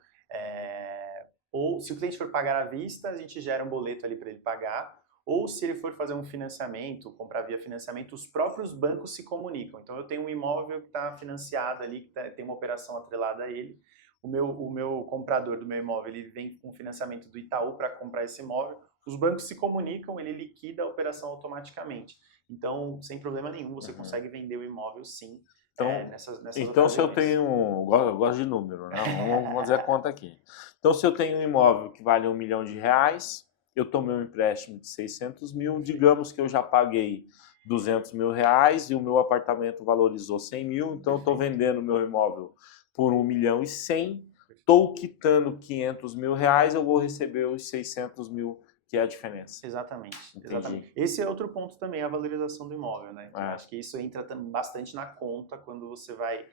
ou se o cliente for pagar à vista, a gente gera um boleto ali para ele pagar, ou se ele for fazer um financiamento, comprar via financiamento, os próprios bancos se comunicam. Então, eu tenho um imóvel que está financiado ali, tem uma operação atrelada a ele. O meu comprador do meu imóvel, ele vem com financiamento do Itaú para comprar esse imóvel. Os bancos se comunicam, ele liquida a operação automaticamente. Então, sem problema nenhum, você Uhum. consegue vender o imóvel sim, Então, nessas então se eu ocasiões. tenho, eu gosto de número, né? Vamos fazer a conta aqui. Então, se eu tenho um imóvel que vale R$ 1 milhão, eu tomei um empréstimo de 600 mil, digamos que eu já paguei R$ 200 mil e o meu apartamento valorizou 100 mil, então eu estou Perfeito, vendendo meu imóvel por R$ 1 milhão e 100, perfeito. estou quitando R$ 500 mil, eu vou receber os 600 mil, que é a diferença. Exatamente, exatamente. Entendi. Esse é outro ponto também, a valorização do imóvel, né? Que eu É. acho que isso entra bastante na conta quando você vai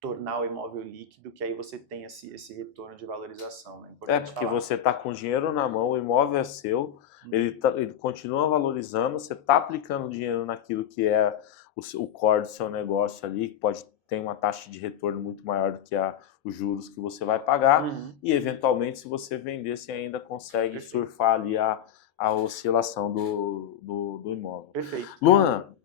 tornar o imóvel líquido, que aí você tem esse retorno de valorização, né? Importante Porque falar. você está com dinheiro na mão, o imóvel é seu, Uhum. ele continua valorizando, você está aplicando dinheiro naquilo que é o core do seu negócio ali, que pode ter uma taxa de retorno muito maior do que os juros que você vai pagar, Uhum. e eventualmente, se você vender, você ainda consegue Perfeito, surfar ali a oscilação do imóvel. perfeito. Luan,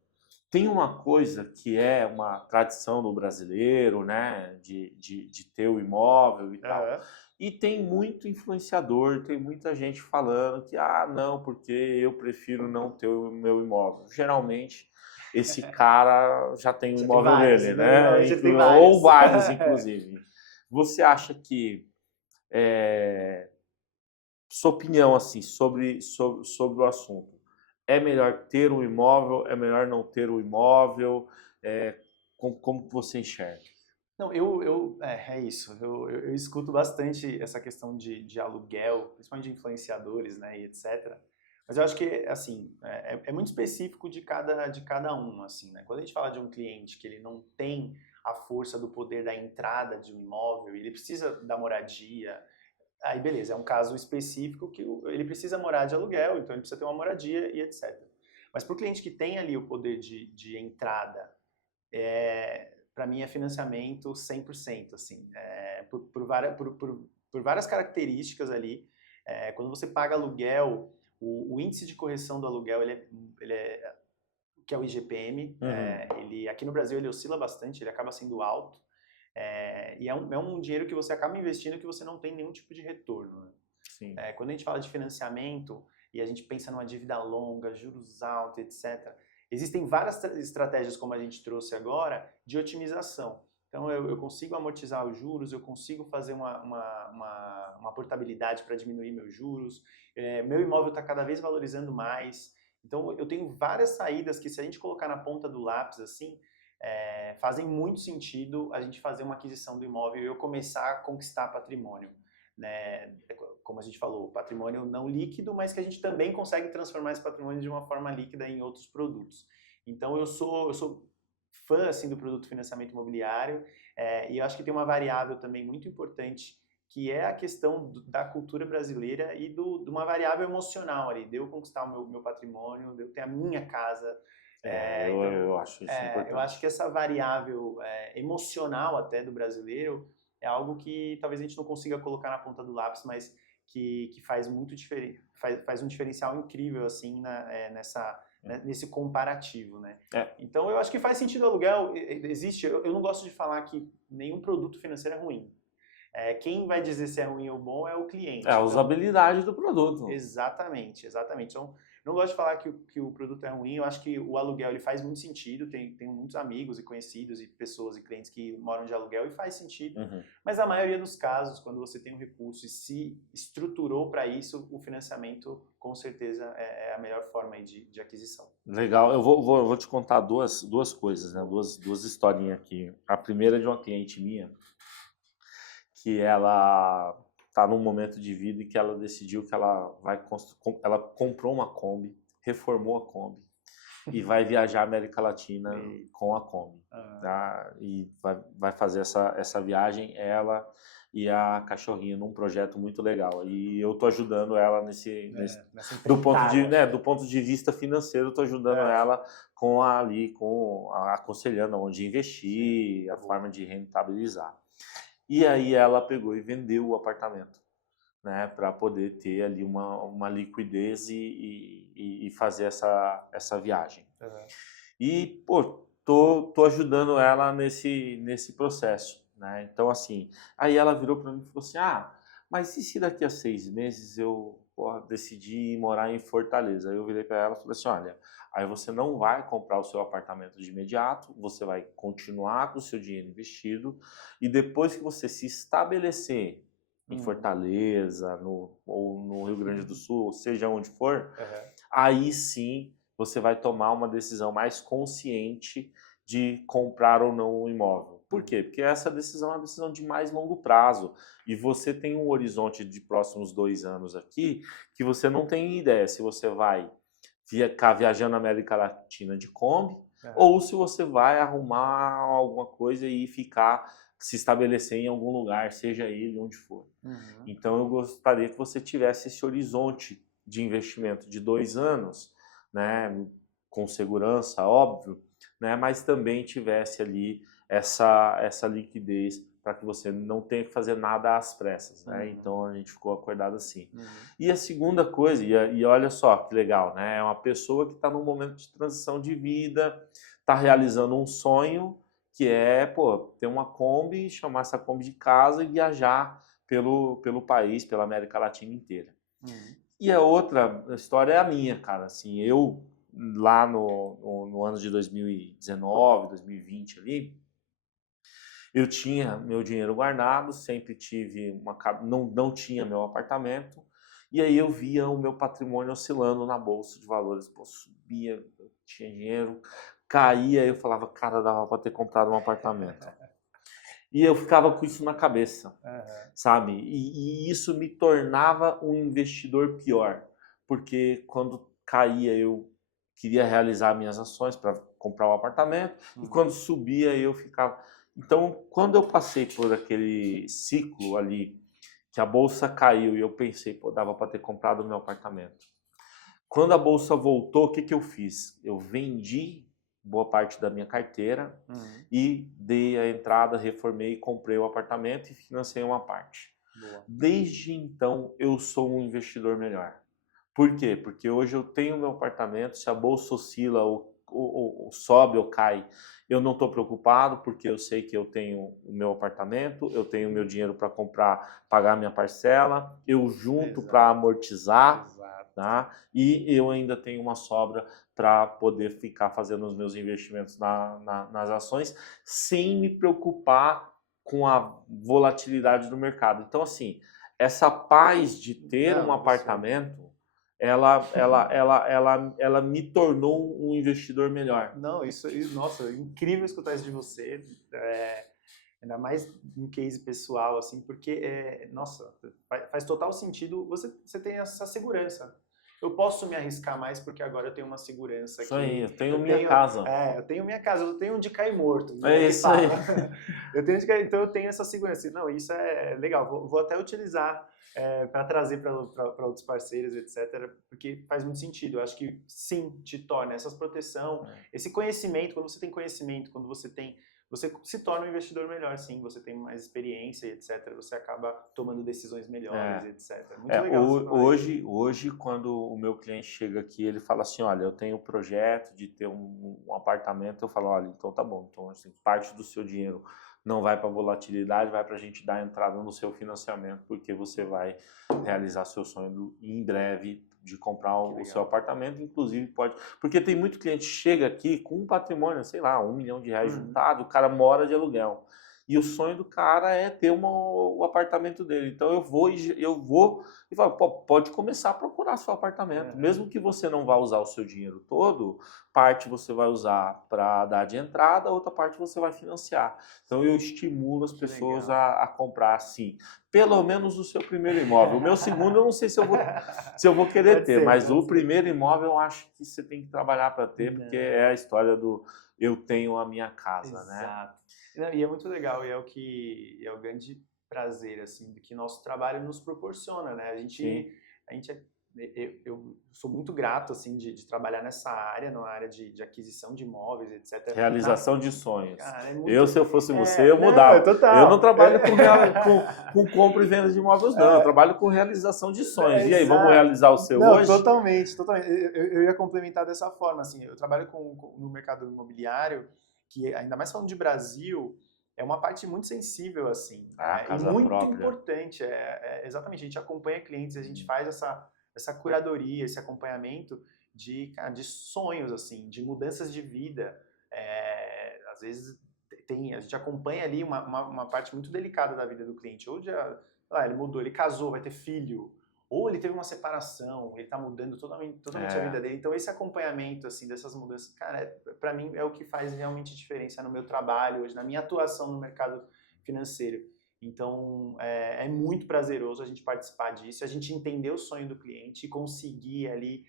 tem uma coisa que é uma tradição do brasileiro, né, de ter o imóvel e tal. Aham. E tem muito influenciador, tem muita gente falando que, não, porque eu prefiro não ter o meu imóvel. Geralmente, esse cara já tem o Já tem imóvel vários, dele, né? né? Normalmente ele tem Ou vários. vários, inclusive. Você acha que, sua opinião, assim, sobre o assunto, é melhor ter um imóvel, é melhor não ter um imóvel? como que você enxerga? Não, é isso. Eu escuto bastante essa questão de aluguel, principalmente de influenciadores, né, e etc. Mas eu acho que, assim, é muito específico de cada um, assim, né? Quando a gente fala de um cliente que ele não tem a força do poder da entrada de um imóvel, ele precisa da moradia, aí beleza, é um caso específico que ele precisa morar de aluguel, então ele precisa ter uma moradia e etc. Mas para o cliente que tem ali o poder de entrada, para mim é financiamento 100%, assim, por várias características ali. Quando você paga aluguel, o índice de correção do aluguel, que é o IGPM, ele, aqui no Brasil ele oscila bastante, ele acaba sendo alto, e é um dinheiro que você acaba investindo que você não tem nenhum tipo de retorno, né? Sim. Quando a gente fala de financiamento e a gente pensa numa dívida longa, juros altos, etc., existem várias estratégias, como a gente trouxe agora, de otimização. Então, eu consigo amortizar os juros, eu consigo fazer uma portabilidade para diminuir meus juros, meu imóvel está cada vez valorizando mais. Então, eu tenho várias saídas que, se a gente colocar na ponta do lápis, assim, fazem muito sentido a gente fazer uma aquisição do imóvel e eu começar a conquistar patrimônio, né? Como a gente falou, patrimônio não líquido, mas que a gente também consegue transformar esse patrimônio de uma forma líquida em outros produtos. Então eu sou fã assim do produto financiamento imobiliário, e eu acho que tem uma variável também muito importante, que é a questão da cultura brasileira e de uma variável emocional ali, de eu conquistar o meu patrimônio, de eu ter a minha casa. Eu acho isso Eu acho importante. que essa variável emocional até do brasileiro é algo que talvez a gente não consiga colocar na ponta do lápis, mas que faz muito faz um diferencial incrível assim nesse comparativo, né? É. Então eu acho que faz sentido o aluguel, existe. Eu não gosto de falar que nenhum produto financeiro é ruim. Quem vai dizer se é ruim ou bom é o cliente. É a Então, usabilidade do produto. exatamente. Então, não gosto de falar que o produto é ruim. Eu acho que o aluguel ele faz muito sentido. Tenho muitos amigos e conhecidos e pessoas e clientes que moram de aluguel e faz sentido. Mas a maioria dos casos, quando você tem um recurso e se estruturou para isso, o financiamento com certeza é a melhor forma aí de aquisição. Legal, eu vou te contar duas coisas, né? Duas historinhas aqui. A primeira é de uma cliente minha, que ela está num momento de vida em que ela decidiu que ela comprou uma Kombi, reformou a Kombi e vai viajar a América Latina com a Kombi, tá? E vai fazer essa viagem, ela e a cachorrinha, num projeto muito legal. E eu tô ajudando ela do ponto de vista financeiro, eu tô ajudando ela aconselhando onde investir, a forma de rentabilizar. E aí ela pegou e vendeu o apartamento, né, para poder ter ali uma liquidez e fazer essa viagem. E, pô, tô ajudando ela nesse processo, né? Então, assim, aí ela virou para mim e falou assim, mas e se daqui a 6 meses eu decidir morar em Fortaleza? Aí eu virei para ela e falei assim, olha, aí você não vai comprar o seu apartamento de imediato, você vai continuar com o seu dinheiro investido e depois que você se estabelecer em Fortaleza, ou no Rio Grande do Sul, ou seja onde for, aí sim você vai tomar uma decisão mais consciente de comprar ou não um imóvel. Por quê? Porque essa decisão é uma decisão de mais longo prazo. E você tem um horizonte de próximos 2 anos aqui que você não tem ideia se você vai ficar viajando na América Latina de Kombi ou se você vai arrumar alguma coisa e se estabelecer em algum lugar, seja ele onde for. Então eu gostaria que você tivesse esse horizonte de investimento de 2 anos, né, com segurança, óbvio, né, mas também tivesse ali essa liquidez para que você não tenha que fazer nada às pressas, né? Então a gente ficou acordado assim. E a segunda coisa, e olha só que legal, né? É uma pessoa que está num momento de transição de vida, está realizando um sonho que é, ter uma Kombi, chamar essa Kombi de casa e viajar pelo país, pela América Latina inteira. E a outra história é a minha, cara. Assim, eu lá no ano de 2019, 2020 ali, eu tinha meu dinheiro guardado, sempre tive não tinha meu apartamento, e aí eu via o meu patrimônio oscilando na bolsa de valores. Pô, subia, eu tinha dinheiro, caía, eu falava, cara, dava para ter comprado um apartamento. E eu ficava com isso na cabeça, sabe? E isso me tornava um investidor pior, porque quando caía eu queria realizar minhas ações para comprar um apartamento, e quando subia eu ficava. Então, quando eu passei por aquele ciclo ali, que a bolsa caiu e eu pensei, pô, dava para ter comprado o meu apartamento. Quando a bolsa voltou, o que eu fiz? Eu vendi boa parte da minha carteira e dei a entrada, reformei, comprei o apartamento e financei uma parte. Boa. Desde então, eu sou um investidor melhor. Por quê? Porque hoje eu tenho meu apartamento, se a bolsa oscila ou sobe ou cai, eu não estou preocupado, porque eu sei que eu tenho o meu apartamento, eu tenho o meu dinheiro para comprar, pagar minha parcela, eu junto para amortizar, tá? E eu ainda tenho uma sobra para poder ficar fazendo os meus investimentos nas ações, sem me preocupar com a volatilidade do mercado. Então, assim, essa paz de ter um apartamento, ela me tornou um investidor melhor. Não, nossa, incrível escutar isso de você, ainda mais em case pessoal, assim, porque, nossa, faz total sentido você tem essa segurança. Eu posso me arriscar mais porque agora eu tenho uma segurança aqui. Isso aí, eu tenho minha casa. Eu tenho minha casa, eu tenho onde cair morto. É isso aí. Então eu tenho essa segurança. Não, isso é legal, vou até utilizar para trazer para outros parceiros, etc., porque faz muito sentido. Eu acho que sim, te torna essa proteção, esse conhecimento. Quando você tem conhecimento, quando você se torna um investidor melhor, sim, você tem mais experiência, etc., você acaba tomando decisões melhores, etc. Muito legal. Hoje, quando o meu cliente chega aqui, ele fala assim, olha, eu tenho um projeto de ter um apartamento, eu falo, olha, então tá bom, então assim, parte do seu dinheiro não vai para volatilidade, vai para a gente dar entrada no seu financiamento, porque você vai realizar seu sonho em breve de comprar o seu apartamento, inclusive pode... Porque tem muito cliente que chega aqui com um patrimônio, sei lá, R$1 milhão juntado, o cara mora de aluguel. E o sonho do cara é ter o apartamento dele. Então eu vou e falo, pode começar a procurar seu apartamento. Mesmo que você não vá usar o seu dinheiro todo, parte você vai usar para dar de entrada, outra parte você vai financiar. Então eu estimulo as pessoas a comprar assim. Pelo menos o seu primeiro imóvel. O meu segundo eu não sei se eu vou querer ter, mas o primeiro imóvel eu acho que você tem que trabalhar para ter, porque é a história do eu tenho a minha casa, né? Exato. Não, e é muito legal, e é o grande prazer, assim, que nosso trabalho nos proporciona, né? Eu sou muito grato, assim, de trabalhar nessa área, na área de aquisição de imóveis, etc. Realização de sonhos. Cara, muito... Se eu fosse você, eu mudava. Total. Eu não trabalho com compra e venda de imóveis, não. Eu trabalho com realização de sonhos. E aí, vamos realizar o seu hoje? Totalmente. Eu ia complementar dessa forma, assim, eu trabalho no mercado imobiliário, que ainda mais falando de Brasil, é uma parte muito sensível, assim, e muito importante. Exatamente, a gente acompanha clientes, a gente faz essa curadoria, esse acompanhamento de sonhos, assim, de mudanças de vida. Às vezes a gente acompanha ali uma parte muito delicada da vida do cliente. Ou ele mudou, ele casou, vai ter filho, ou ele teve uma separação, ele está mudando totalmente a vida dele. Então esse acompanhamento, assim, dessas mudanças, cara, para mim é o que faz realmente diferença no meu trabalho hoje, na minha atuação no mercado financeiro. Então é muito prazeroso a gente participar disso, a gente entender o sonho do cliente e conseguir ali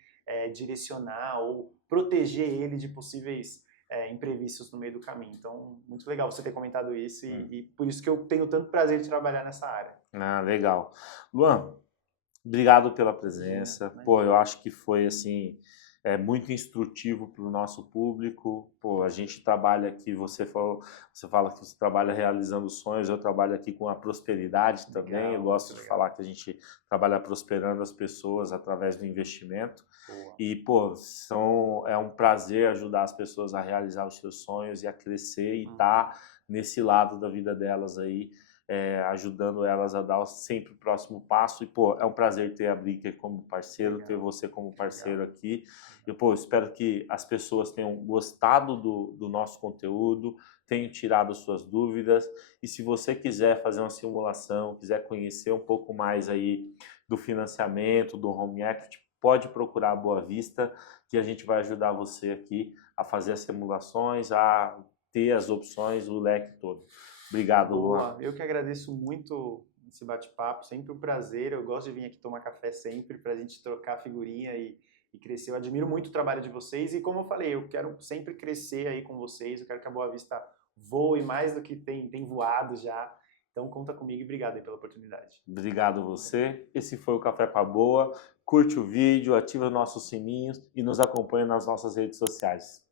direcionar ou proteger ele de possíveis imprevistos no meio do caminho. Então, muito legal você ter comentado isso e por isso que eu tenho tanto prazer de trabalhar nessa área. Ah, legal. Luan, obrigado pela presença. Pô, eu acho que foi assim muito instrutivo para o nosso público. Pô, a gente trabalha aqui, você fala que você trabalha realizando sonhos, eu trabalho aqui com a prosperidade também. Legal, eu gosto de falar que a gente trabalha prosperando as pessoas através do investimento. Boa. E, pô, é um prazer ajudar as pessoas a realizar os seus sonhos e a crescer e estar nesse lado da vida delas aí. Ajudando elas a dar sempre o próximo passo. E, pô, é um prazer ter a Bricker como parceiro, ter você como parceiro aqui. E, pô, espero que as pessoas tenham gostado do nosso conteúdo, tenham tirado suas dúvidas. E se você quiser fazer uma simulação, quiser conhecer um pouco mais aí do financiamento, do home equity, pode procurar a Boa Vista, que a gente vai ajudar você aqui a fazer as simulações, a ter as opções, o leque todo. Obrigado, Luan. Boa, eu que agradeço muito esse bate-papo, sempre um prazer. Eu gosto de vir aqui tomar café sempre para a gente trocar figurinha e crescer. Eu admiro muito o trabalho de vocês e, como eu falei, eu quero sempre crescer aí com vocês. Eu quero que a Boa Vista voe mais do que tem voado já. Então, conta comigo e obrigado aí pela oportunidade. Obrigado você. Esse foi o Café com a Boa. Curte o vídeo, ativa nossos sininhos e nos acompanha nas nossas redes sociais.